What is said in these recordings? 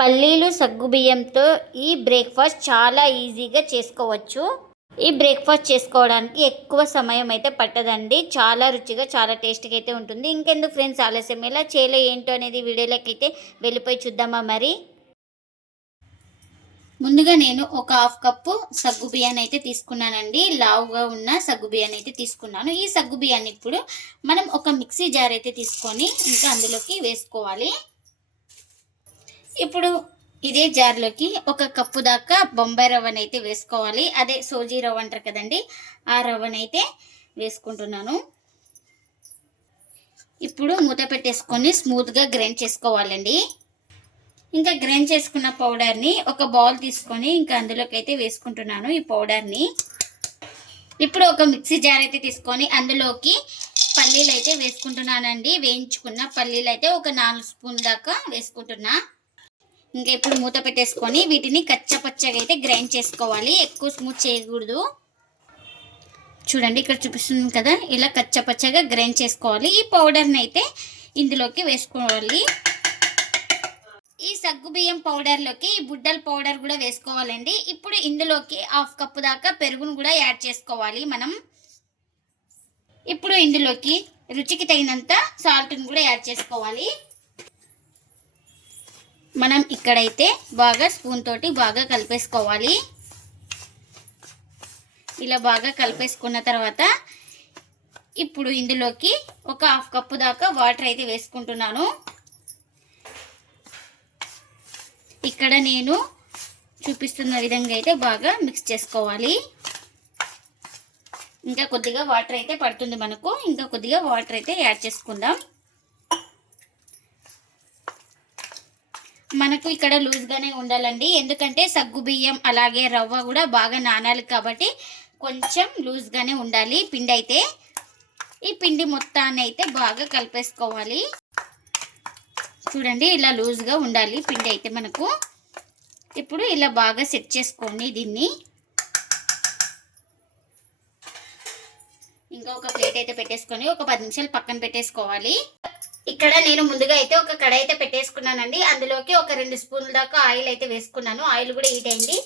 పల్లీలు సగ్గుబియ్యంతో ఈ బ్రేక్ఫాస్ట్ చాలా ఈజీగా చేసుకోవచ్చు. ఈ బ్రేక్ఫాస్ట్ చేసుకోవడానికి ఎక్కువ సమయం అయితే పట్టదండి. చాలా రుచిగా చాలా టేస్ట్గా అయితే ఉంటుంది. ఇంకెందుకు ఫ్రెండ్స్ ఆలస్యం ఎలా చేయలే ఏంటో అనేది వీడియోలోకి అయితే వెళ్ళిపోయి చూద్దామా మరి? ముందుగా నేను ఒక హాఫ్ కప్పు సగ్గు బియ్యాన్ని అయితే తీసుకున్నానండి. లావుగా ఉన్న సగ్గు బియ్యాన్ని అయితే తీసుకున్నాను. ఈ సగ్గు బియ్యాన్ని ఇప్పుడు మనం ఒక మిక్సీ జార్ అయితే తీసుకొని ఇంకా అందులోకి వేసుకోవాలి. ఇప్పుడు ఇదే జార్లోకి ఒక కప్పు దాకా బొంబాయి రవ్వను అయితే వేసుకోవాలి. అదే సోజీ రవ్వ అంటారు కదండి ఆ రవ్వనైతే వేసుకుంటున్నాను. ఇప్పుడు మూత పెట్టేసుకొని స్మూత్గా గ్రైండ్ చేసుకోవాలండి. ఇంకా గ్రైండ్ చేసుకున్న పౌడర్ని ఒక బౌల్ తీసుకొని ఇంకా అందులోకి అయితే వేసుకుంటున్నాను ఈ పౌడర్ని ఇప్పుడు ఒక మిక్సీ జార్ అయితే తీసుకొని అందులోకి పల్లీలు అయితే వేసుకుంటున్నానండి. వేయించుకున్న పల్లీలు అయితే ఒక నాలుగు స్పూన్ దాకా వేసుకుంటున్నా. ఇంకా ఇప్పుడు మూత పెట్టేసుకొని వీటిని కచ్చపచ్చగా అయితే గ్రైండ్ చేసుకోవాలి. ఎక్కువ స్మూత్ చేయకూడదు. చూడండి ఇక్కడ చూపిస్తుంది కదా ఇలా కచ్చపచ్చగా గ్రైండ్ చేసుకోవాలి. ఈ పౌడర్ని అయితే ఇందులోకి వేసుకోవాలి. ఈ సగ్గు బియ్యం పౌడర్లోకి ఈ బుడ్డల పౌడర్ కూడా వేసుకోవాలండి. ఇప్పుడు ఇందులోకి హాఫ్ కప్పు దాకా పెరుగును కూడా యాడ్ చేసుకోవాలి మనం. ఇప్పుడు ఇందులోకి రుచికి తగినంత సాల్ట్ని కూడా యాడ్ చేసుకోవాలి. మనం ఇక్కడైతే బాగా స్పూన్ తోటి బాగా కలిపేసుకోవాలి. ఇలా బాగా కలిపేసుకున్న తర్వాత ఇప్పుడు ఇందులోకి ఒక హాఫ్ కప్పు దాకా వాటర్ అయితే వేసుకుంటున్నాను. ఇక్కడ నేను చూపిస్తున్న విధంగా అయితే బాగా మిక్స్ చేసుకోవాలి. ఇంకా కొద్దిగా వాటర్ అయితే పడుతుంది మనకు. ఇంకా కొద్దిగా వాటర్ అయితే యాడ్ చేసుకుందాం. మనకు ఇక్కడ లూజ్గానే ఉండాలండి. ఎందుకంటే సగ్గు బియ్యం అలాగే రవ్వ కూడా బాగా నానాలి కాబట్టి కొంచెం లూజ్గానే ఉండాలి పిండి అయితే ఈ పిండి మొత్తాన్ని అయితే బాగా కలిపేసుకోవాలి. చూడండి ఇలా లూజ్గా ఉండాలి పిండి అయితే మనకు. ఇప్పుడు ఇలా బాగా సెట్ చేసుకోండి దీన్ని. ఇంకా ఒక ప్లేట్ అయితే పెట్టేసుకొని ఒక పది నిమిషాలు పక్కన పెట్టేసుకోవాలి. ఇక్కడ నేను ముందుగా అయితే ఒక కడాయి అయితే పెట్టేసుకున్నానండి. అందులోకి ఒక రెండు స్పూన్ల దాకా ఆయిల్ అయితే వేసుకున్నాను. ఆయిల్ కూడా హీట్ అయింది.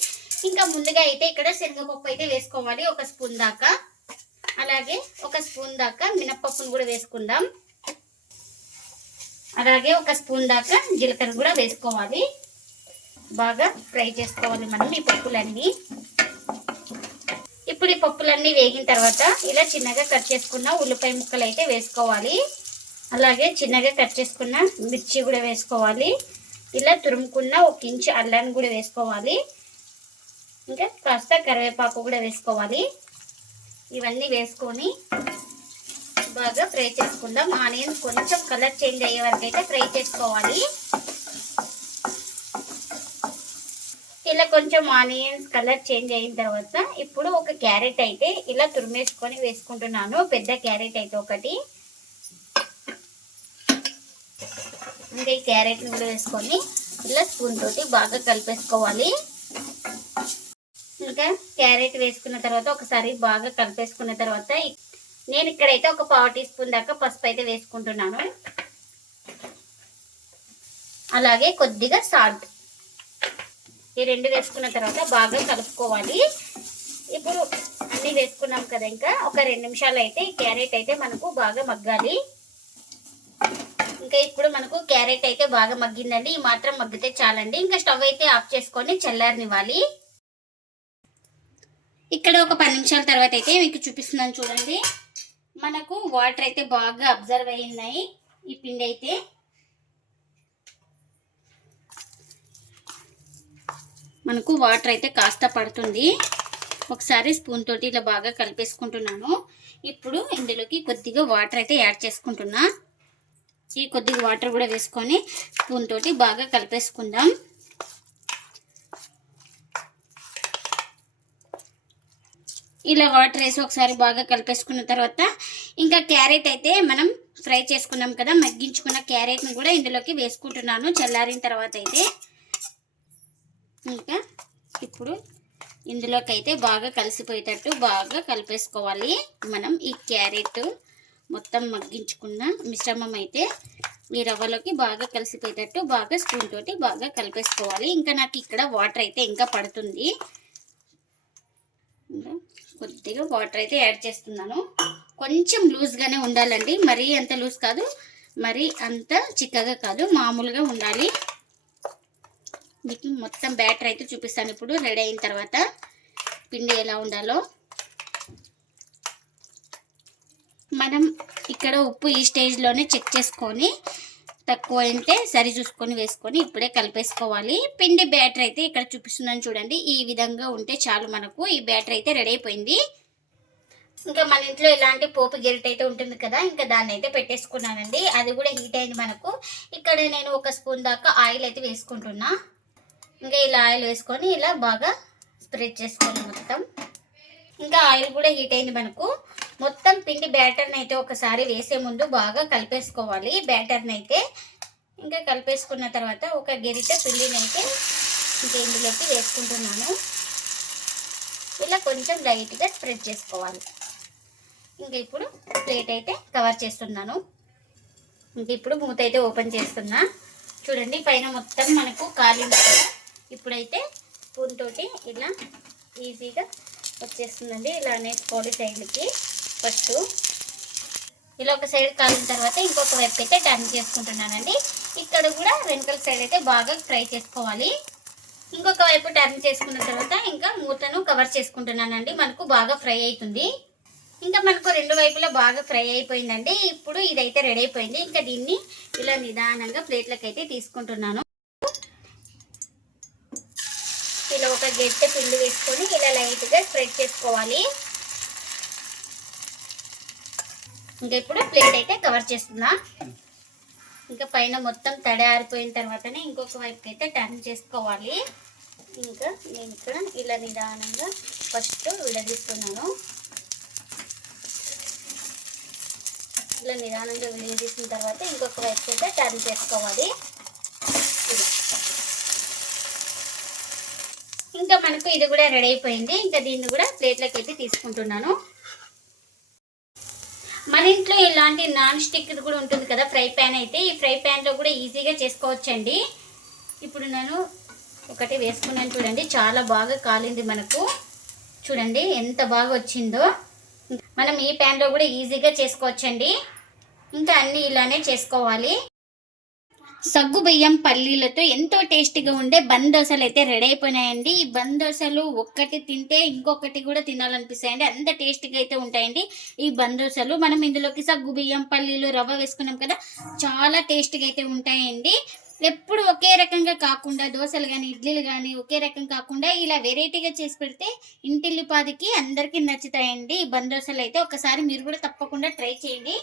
ఇంకా ముందుగా అయితే ఇక్కడ శనగపప్పు అయితే వేసుకోవాలి. ఒక స్పూన్ దాకా. అలాగే ఒక స్పూన్ దాకా మినప్పప్పును కూడా వేసుకుందాం. అలాగే ఒక స్పూన్ దాకా జీలకర్ర కూడా వేసుకోవాలి. బాగా ఫ్రై చేసుకోవాలి మనం ఈ పప్పులన్నీ. ఇప్పుడు ఈ పప్పులన్నీ వేగిన తర్వాత ఇలా చిన్నగా కట్ చేసుకున్న ఉల్లిపాయ ముక్కలు అయితే వేసుకోవాలి. అలాగే చిన్నగా కట్ చేసుకున్న మిర్చి కూడా వేసుకోవాలి. ఇలా తురుముకున్న ఒక ఇంచు అల్లాన్ని కూడా వేసుకోవాలి. ఇంకా కాస్త కరివేపాకు కూడా వేసుకోవాలి. ఇవన్నీ వేసుకొని బాగా ఫ్రై చేసుకుందాం. ఆనియన్స్ కొంచెం కలర్ చేంజ్ అయ్యే వరకు అయితే ఫ్రై చేసుకోవాలి. ఇలా కొంచెం ఆనియన్స్ కలర్ చేంజ్ అయిన తర్వాత ఇప్పుడు ఒక క్యారెట్ అయితే ఇలా తురిమేసుకొని వేసుకుంటున్నాను. పెద్ద క్యారెట్ అయితే ఒకటి. అలాగే ఈ క్యారెట్ని కూడా వేసుకొని ఇలా స్పూన్ తోటి బాగా కలిపేసుకోవాలి. ఇంకా క్యారెట్ వేసుకున్న తర్వాత ఒకసారి బాగా కలిపేసుకున్న తర్వాత నేను ఇక్కడైతే ఒక పావు టీ స్పూన్ దాకా పసుపు అయితే వేసుకుంటున్నాను. అలాగే కొద్దిగా సాల్ట్. ఈ రెండు వేసుకున్న తర్వాత బాగా కలుపుకోవాలి. ఇప్పుడు అన్నీ వేసుకున్నాం కదా ఇంకా ఒక రెండు నిమిషాలు అయితే ఈ క్యారెట్ అయితే మనకు బాగా మగ్గాలి. ఇంకా ఇప్పుడు మనకు క్యారెట్ అయితే బాగా మగ్గిందండి. ఈ మాత్రం మగ్గితే చాలండి. ఇంకా స్టవ్ అయితే ఆఫ్ చేసుకొని చల్లారనివ్వాలి. ఇక్కడ ఒక పది నిమిషాల తర్వాత అయితే మీకు చూపిస్తున్నాను చూడండి. మనకు వాటర్ అయితే బాగా అబ్జర్వ్ అయ్యింది. ఈ పిండి అయితే. మనకు వాటర్ అయితే కాస్త పడుతుంది. ఒకసారి స్పూన్ తోటి ఇలా బాగా కలిపేసుకుంటున్నాను. ఇప్పుడు ఇందులోకి కొద్దిగా వాటర్ అయితే యాడ్ చేసుకుంటున్నా. ఈ కొద్దిగా వాటర్ కూడా వేసుకొని స్పూన్ తోటి బాగా కలిపేసుకుందాం. ఇలా వాటర్ వేసి ఒకసారి బాగా కలిపేసుకున్న తర్వాత ఇంకా క్యారెట్ అయితే మనం ఫ్రై చేసుకున్నాం కదా మగ్గించుకున్న క్యారెట్ని కూడా ఇందులోకి వేసుకుంటున్నాను చల్లారిన తర్వాత అయితే. ఇంకా ఇప్పుడు ఇందులోకి అయితే బాగా కలిసిపోయేటట్టు బాగా కలిపేసుకోవాలి మనం ఈ క్యారెట్. మొత్తం మగ్గించుకున్న మిశ్రమం అయితే ఈ రవ్వలోకి బాగా కలిసిపోయేటట్టు బాగా స్పూన్ తోటి బాగా కలిపేసుకోవాలి. ఇంకా నాకు ఇక్కడ వాటర్ అయితే ఇంకా పడుతుంది. కొద్దిగా వాటర్ అయితే యాడ్ చేస్తున్నాను. కొంచెం లూజ్గానే ఉండాలండి. మరీ అంత లూజ్ కాదు. మరీ అంత చిక్కగా కాదు. మామూలుగా ఉండాలి. మీకు మొత్తం బ్యాటర్ అయితే చూపిస్తాను. ఇప్పుడు రెడీ అయిన తర్వాత పిండి ఎలా ఉండాలో. మనం ఇక్కడ ఉప్పు ఈ స్టేజ్లోనే చెక్ చేసుకొని తక్కువ అయితే సరి చూసుకొని వేసుకొని ఇప్పుడే కలిపేసుకోవాలి. పిండి బ్యాటర్ అయితే ఇక్కడ చూపిస్తున్నాను చూడండి. ఈ విధంగా ఉంటే చాలు మనకు. ఈ బ్యాటర్ అయితే రెడీ అయిపోయింది. ఇంకా మన ఇంట్లో ఇలాంటి పోపు గెరిట అయితే ఉంటుంది కదా ఇంకా దాన్ని అయితే పెట్టేసుకున్నానండి. అది కూడా హీట్ అయింది మనకు. ఇక్కడ నేను ఒక స్పూన్ దాకా ఆయిల్ అయితే వేసుకుంటున్నా. ఇంకా ఇలా ఆయిల్ వేసుకొని ఇలా బాగా స్ప్రెడ్ చేసుకోవాలి మొత్తం. ఇంకా ఆయిల్ కూడా హీట్ అయింది మనకు. మొత్తం పిండి బ్యాటర్ని అయితే ఒకసారి వేసే ముందు బాగా కలిపేసుకోవాలి. బ్యాటర్ని అయితే ఇంకా కలిపేసుకున్న తర్వాత ఒక గెరిట పిండిని అయితే ఇంకా ఇందులోకి వేసుకుంటున్నాను. ఇలా కొంచెం లైట్గా స్ప్రెడ్ చేసుకోవాలి. ఇంకా ఇప్పుడు ప్లేట్ అయితే కవర్ చేస్తున్నాను. ఇంక ఇప్పుడు మూత అయితే ఓపెన్ చేస్తున్నా. చూడండి పైన మొత్తం మనకు కాలింది కదా. ఇప్పుడైతే స్పూన్ తోటి ఇలా ఈజీగా వచ్చేస్తుందండి. ఇలా అనేసుకోవాలి సైడ్కి ఫస్ట్ ఇలా ఒక సైడ్ కాలిన తర్వాత ఇంకొక వైపు అయితే టర్న్ చేసుకుంటున్నానండి. ఇక్కడ కూడా వెనకల సైడ్ అయితే బాగా ఫ్రై చేసుకోవాలి. ఇంకొక వైపు టర్న్ చేసుకున్న తర్వాత ఇంకా మూతను కవర్ చేసుకుంటున్నానండి. మనకు బాగా ఫ్రై అవుతుంది. ఇంకా మనకు రెండు వైపులా బాగా ఫ్రై అయిపోయిందండి. ఇప్పుడు ఇదైతే రెడీ అయిపోయింది. ఇంకా దీన్ని ఇలా నిదానంగా ప్లేట్లకు అయితే తీసుకుంటున్నాను. ఇలా ఒక గెట్టె పిండి వేసుకొని ఇలా లైట్గా స్ప్రెడ్ చేసుకోవాలి. ఇంకా ఇప్పుడు ప్లేట్ అయితే కవర్ చేస్తున్నా. ఇంకా పైన మొత్తం తడి ఆరిపోయిన తర్వాతనే ఇంకొక వైపుకి అయితే టర్న్ చేసుకోవాలి. ఇంకా నేను ఇక్కడ ఇలా నిదానంగా ఫస్ట్ విడదీస్తున్నాను ఇలా నిదానంగా విడదీసిన తర్వాత ఇంకొక వైపు అయితే టర్న్ చేసుకోవాలి. ఇంకా మనకు ఇది కూడా రెడీ అయిపోయింది. ఇంకా దీన్ని కూడా ప్లేట్లోకి అయితే తీసుకుంటున్నాను. మన ఇంట్లో ఇలాంటి నాన్ స్టిక్ కూడా ఉంటుంది కదా ఫ్రై ప్యాన్ అయితే. ఈ ఫ్రై ప్యాన్లో కూడా ఈజీగా చేసుకోవచ్చండి. ఇప్పుడు నేను ఒకటి వేసుకున్నాను చూడండి. చాలా బాగా కాలింది మనకు. చూడండి ఎంత బాగా వచ్చిందో. మనం ఈ ప్యాన్లో కూడా ఈజీగా చేసుకోవచ్చండి. ఇంకా అన్నీ ఇలానే చేసుకోవాలి. సగ్గుబియ్యం పల్లీలతో ఎంతో టేస్టీగా ఉండే బందోసలు దోశలు అయితే రెడీ అయిపోయినాయండి. ఈ బంద్ దోశలు ఒక్కటి తింటే ఇంకొకటి కూడా తినాలనిపిస్తాయండి. అంత టేస్టీగా అయితే ఉంటాయండి. ఈ బంద్ దోశలు మనం ఇందులోకి సగ్గుబియ్యం పల్లీలు రవ్వ వేసుకున్నాం కదా చాలా టేస్టీగా అయితే ఉంటాయండి. ఎప్పుడు ఒకే రకంగా కాకుండా దోశలు కానీ ఇడ్లీలు కానీ ఒకే రకం కాకుండా ఇలా వెరైటీగా చేసి పెడితే ఇంటిల్లిపాదికి అందరికీ నచ్చుతాయండి. ఈ బందోసలు అయితే ఒకసారి మీరు కూడా తప్పకుండా ట్రై చేయండి.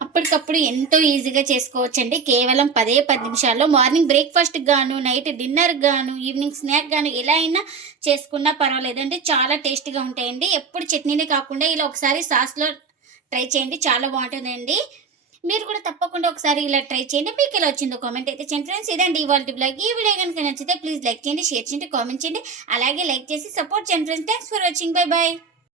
అప్పటికప్పుడు ఎంతో ఈజీగా చేసుకోవచ్చండి. కేవలం పదే పది నిమిషాల్లో మార్నింగ్ బ్రేక్ఫాస్ట్ గాను నైట్ డిన్నర్ గాను ఈవినింగ్ స్నాక్ గాను ఎలా అయినా చేసుకున్నా పర్వాలేదండి. చాలా టేస్టీగా ఉంటాయండి. ఎప్పుడు చట్నీనే కాకుండా ఇలా ఒకసారి సాస్లో ట్రై చేయండి. చాలా బాగుంటుందండి. మీరు కూడా తప్పకుండా ఒకసారి ఇలా ట్రై చేయండి. మీకు ఇలా వచ్చిందో కామెంట్ అయితే చేయండి. ఫ్రెండ్స్ ఇదండి ఇవాళ బ్లాగ్ ఈ వీడియో కనుక నచ్చితే ప్లీజ్ లైక్ చేయండి షేర్ చేయండి కామెంట్ చేయండి. అలాగే లైక్ చేసి సపోర్ట్ చేయండి. Friends thanks for watching bye bye